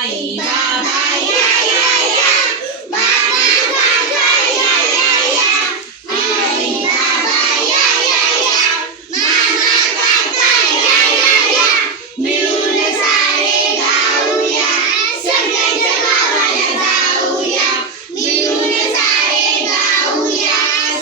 आई बाबा या या या, बाबा काका या या या, आई बाबा या या या, मामा काका या या या, मिळून सारे गाऊया, सगळ्यांच्या गावाला जाऊया, मिळून सारे गाऊया,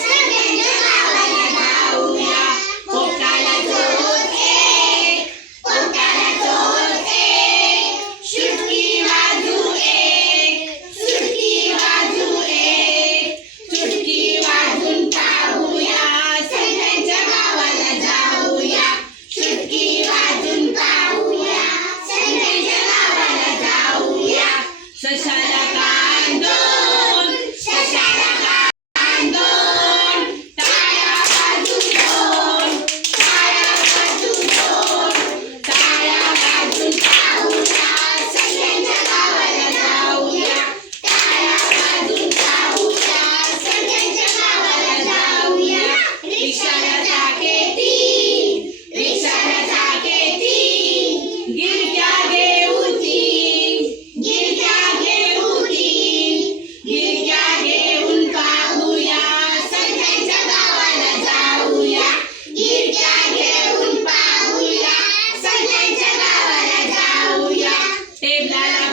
सगळ्यांच्या गावाला जाऊया. पोटाला चोच एक, पोटाला चोच एक, चुटकी वाजू एक, चुटकी वाजू एक, चुटकी वाजून पाहूया, सगळ्यांच्या गावाला जाऊया, चुटकी वाजून पाहूया, सगळ्यांच्या गावाला जाऊया. सशाला कान दोन, सशाला कान दोन, टाळ्या वाजून दोन, टाळ्या वाजून दोन, टाळ्या वाजून पाहूया, सगळ्यांच्या गावाला जाऊया, टाळ्या वाजून पाहूया, सगळ्यांच्या गावाला जाऊया. रिक्षाला चाके तीन, रिक्षाला चाके तीन, गिरक्या घेऊन तीन, गिरक्या घेऊन तीन, गिरक्या घेऊन पाहूया, सगळ्यांच्या गावाला जाऊया, गिरक्या घेऊन पाहूया, सगळ्यांच्या गावाला जाऊया. टेबलाला